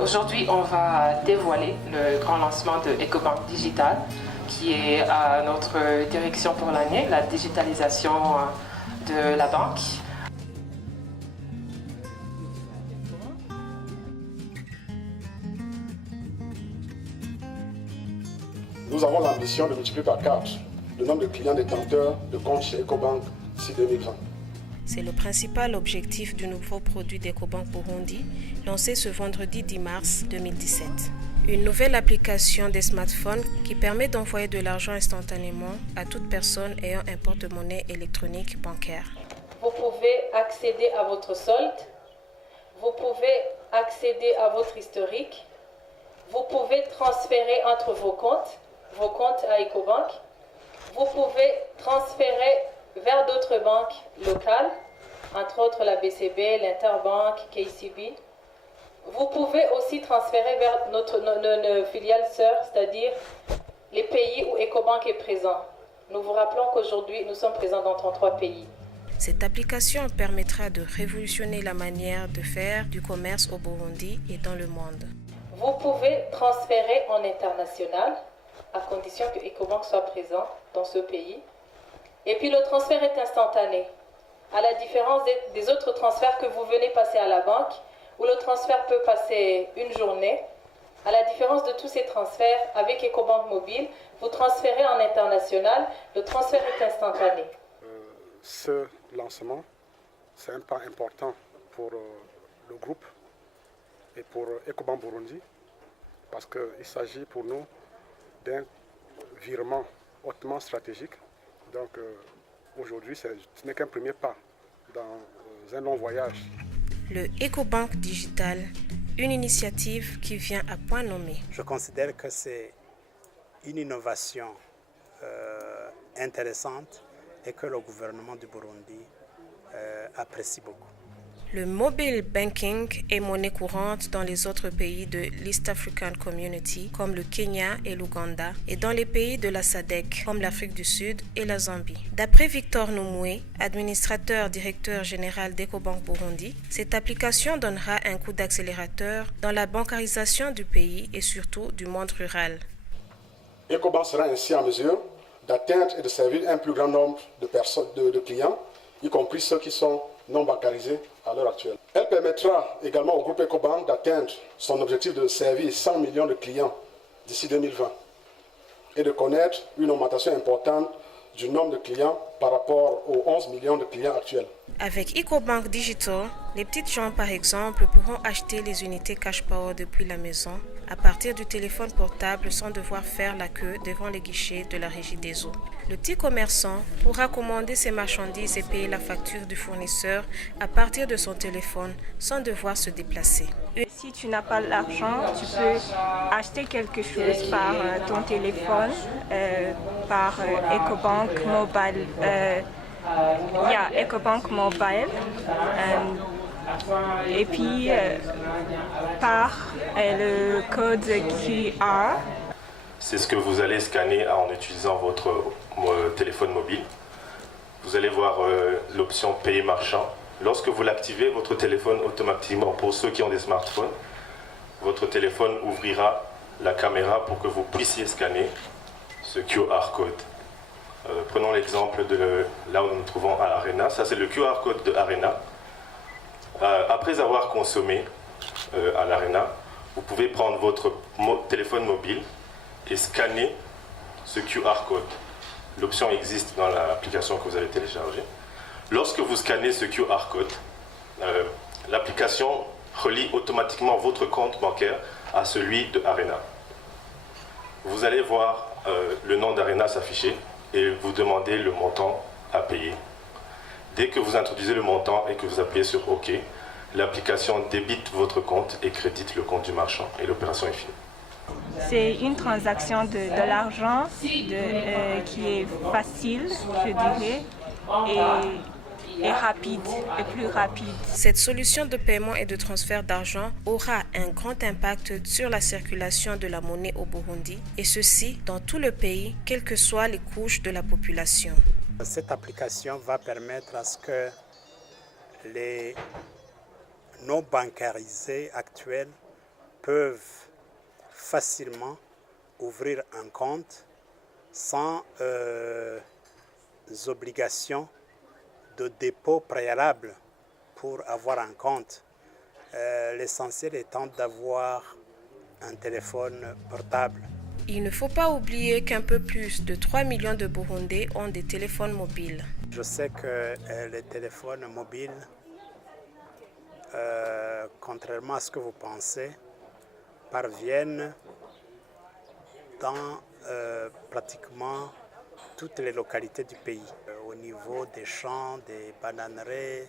Aujourd'hui, on va dévoiler le grand lancement de EcoBank Digital, qui est notre direction pour l'année, la digitalisation de la banque. Nous avons l'ambition de multiplier par 4 le nombre de clients détenteurs de comptes chez EcoBank d'ici 2020. C'est le principal objectif du nouveau produit d'EcoBank Burundi, lancé ce vendredi 10 mars 2017. Une nouvelle application des smartphones qui permet d'envoyer de l'argent instantanément à toute personne ayant un porte-monnaie électronique bancaire. Vous pouvez accéder à votre solde, vous pouvez accéder à votre historique, vous pouvez transférer entre vos comptes à EcoBank, vous pouvez transférer vers d'autres banques locales, entre autres la BCB, l'Interbank, KCB. Vous pouvez aussi transférer vers nos filiales sœurs, c'est-à-dire les pays où EcoBank est présent. Nous vous rappelons qu'aujourd'hui, nous sommes présents dans 33 pays. Cette application permettra de révolutionner la manière de faire du commerce au Burundi et dans le monde. Vous pouvez transférer en international, à condition que EcoBank soit présent dans ce pays. Et puis le transfert est instantané, à la différence des autres transferts que vous venez passer à la banque, où le transfert peut passer une journée. À la différence de tous ces transferts, avec EcoBank Mobile, vous transférez en international, le transfert est instantané. Ce lancement, c'est un pas important pour le groupe et pour EcoBank Burundi, parce qu'il s'agit pour nous d'un virement hautement stratégique. Donc aujourd'hui, ce n'est qu'un premier pas dans un long voyage. Le EcoBank Digital, une initiative qui vient à point nommé. Je considère que c'est une innovation intéressante et que le gouvernement du Burundi apprécie beaucoup. Le mobile banking est monnaie courante dans les autres pays de l'East African Community comme le Kenya et l'Ouganda et dans les pays de la SADC comme l'Afrique du Sud et la Zambie. D'après Victor Noumoué, administrateur directeur général d'EcoBank Burundi, cette application donnera un coup d'accélérateur dans la bancarisation du pays et surtout du monde rural. EcoBank sera ainsi en mesure d'atteindre et de servir un plus grand nombre de clients, y compris ceux qui sont non bancarisés à l'heure actuelle. Elle permettra également au groupe EcoBank d'atteindre son objectif de servir 100 millions de clients d'ici 2020 et de connaître une augmentation importante du nombre de clients par rapport aux 11 millions de clients actuels. Avec EcoBank Digital, les petites gens par exemple pourront acheter les unités Cash Power depuis la maison à partir du téléphone portable sans devoir faire la queue devant les guichets de la Régie des eaux. Le petit commerçant pourra commander ses marchandises et payer la facture du fournisseur à partir de son téléphone sans devoir se déplacer. Si tu n'as pas l'argent, tu peux acheter quelque chose par ton téléphone, par EcoBank Mobile. EcoBank Mobile. Et puis par le code QR. C'est ce que vous allez scanner en utilisant votre téléphone mobile. Vous allez voir l'option payer marchand. Lorsque vous l'activez, votre téléphone automatiquement, pour ceux qui ont des smartphones, votre téléphone ouvrira la caméra pour que vous puissiez scanner ce QR code. Prenons l'exemple de là où nous nous trouvons à Arena. Ça, c'est le QR code de Arena. Après avoir consommé à l'Arena, vous pouvez prendre votre téléphone mobile et scanner ce QR code. L'option existe dans l'application que vous avez téléchargée. Lorsque vous scannez ce QR code, l'application relie automatiquement votre compte bancaire à celui de Arena. Vous allez voir le nom d'Arena s'afficher et vous demandez le montant à payer. Dès que vous introduisez le montant et que vous appuyez sur OK, l'application débite votre compte et crédite le compte du marchand et l'opération est finie. C'est une transaction de l'argent qui est facile, je dirais, et rapide, et plus rapide. Cette solution de paiement et de transfert d'argent aura un grand impact sur la circulation de la monnaie au Burundi, et ceci dans tout le pays, quelles que soient les couches de la population. Cette application va permettre à ce que les non bancarisés actuels peuvent facilement ouvrir un compte sans obligations de dépôt préalable pour avoir un compte. L'essentiel étant d'avoir un téléphone portable. Il ne faut pas oublier qu'un peu plus de 3 millions de Burundais ont des téléphones mobiles. Je sais que les téléphones mobiles, contrairement à ce que vous pensez, parviennent dans pratiquement toutes les localités du pays. Au niveau des champs, des bananeraies,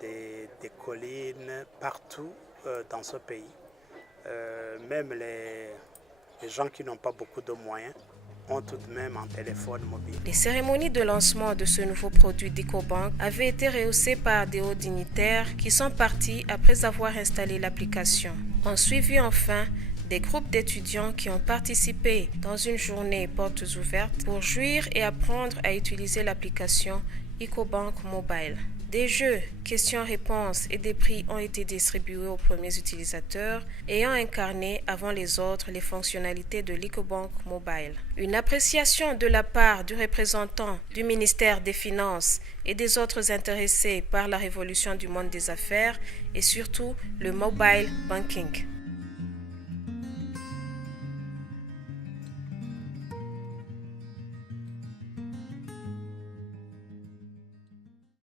des collines, partout dans ce pays. Même les gens qui n'ont pas beaucoup de moyens ont tout de même un téléphone mobile. Les cérémonies de lancement de ce nouveau produit d'EcoBank avaient été rehaussées par des hauts dignitaires qui sont partis après avoir installé l'application. On suivit enfin des groupes d'étudiants qui ont participé dans une journée portes ouvertes pour jouir et apprendre à utiliser l'application EcoBank Mobile. Des jeux, questions-réponses et des prix ont été distribués aux premiers utilisateurs ayant incarné avant les autres les fonctionnalités de l'EcoBank Mobile. Une appréciation de la part du représentant du ministère des Finances et des autres intéressés par la révolution du monde des affaires et surtout le mobile banking.